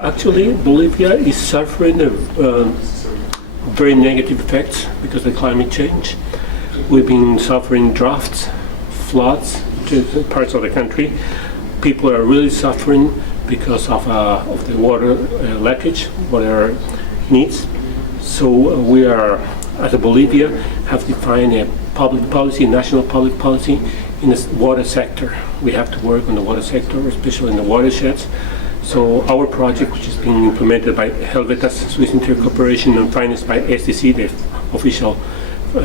Actually, Bolivia is suffering very negative effects because of climate change. We've been suffering droughts, floods in parts of the country. People are really suffering because of the water leakage, water needs. So we are, as a Bolivia, have defined a public policy, national public policy in the water sector. We have to work on the water sector, especially in the watersheds. So our project, which is being implemented by Helvetas, Swiss Intercorporation, and financed by SDC, the official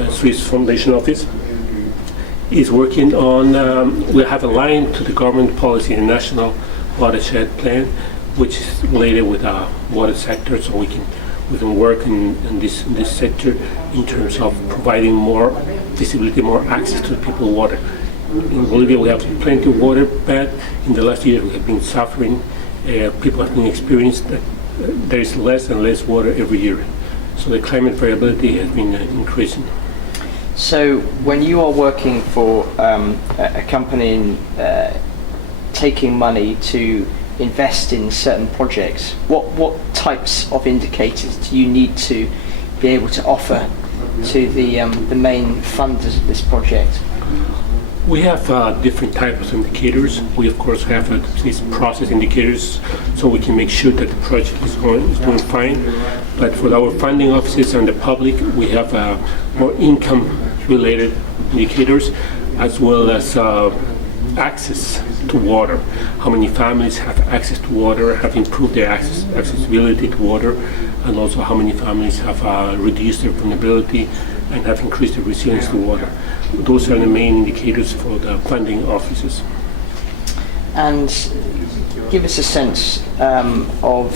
Swiss Foundation Office, is working on, we have aligned to the government policy, the national watershed plan, which is related with the water sector, so we can work in this sector in terms of providing more visibility, more access to the people water. In Bolivia, we have plenty of water, but in the last year we have been suffering. People have been experiencing that there is less and less water every year. So the climate variability has been increasing. So when you are working for a company taking money to invest in certain projects, what types of indicators do you need to be able to offer to the main funders of this project? We have different types of indicators. We of course have these process indicators, so we can make sure that the project is doing fine. But for our funding offices and the public, we have more income-related indicators, as well as access to water. How many families have access to water, have improved their accessibility to water, and also how many families have reduced their vulnerability and have increased their resilience to water. Those are the main indicators for the funding offices. And give us a sense of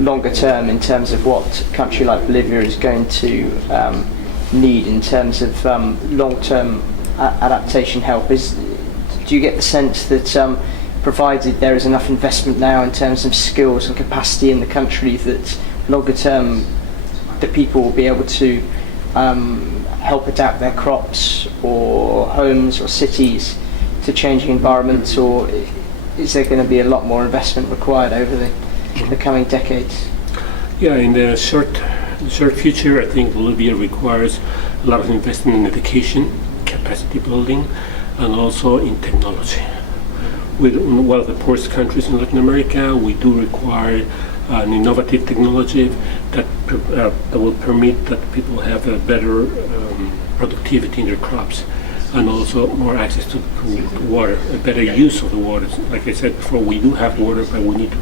longer term in terms of what a country like Bolivia is going to need in terms of long-term adaptation help. Do you get the sense that provided there is enough investment now in terms of skills and capacity in the country, that longer term that people will be able to help adapt their crops or homes or cities to changing environments, or is there going to be a lot more investment required over the coming decades? Yeah, in the short future, I think Bolivia requires a lot of investment in education, capacity building, and also in technology. With one of the poorest countries in Latin America, we do require an innovative technology that will permit that people have a better productivity in their crops, and also more access to water, a better use of the water. Like I said before, we do have water, but we need to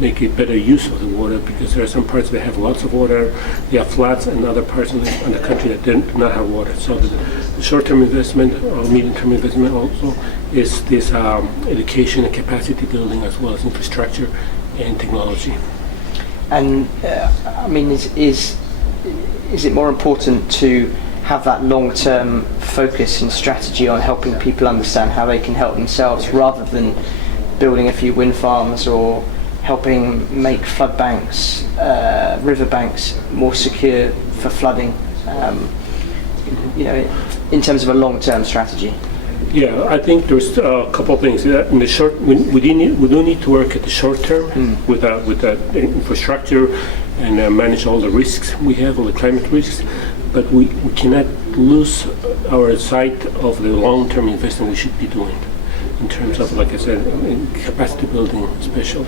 make a better use of the water, because there are some parts that have lots of water, they have floods, and other parts in the country that do not have water. So the short-term investment or medium-term investment also is this education and capacity building, as well as infrastructure and technology. And I mean, is it more important to have that long-term focus and strategy on helping people understand how they can help themselves, rather than building a few wind farms or helping make flood banks, river banks more secure for flooding, in terms of a long-term strategy? Yeah, I think there's a couple of things. In the short, we do need to work at the short term with the infrastructure and manage all the risks we have, all the climate risks. But we cannot lose our sight of the long-term investment we should be doing in terms of, like I said, in capacity building especially.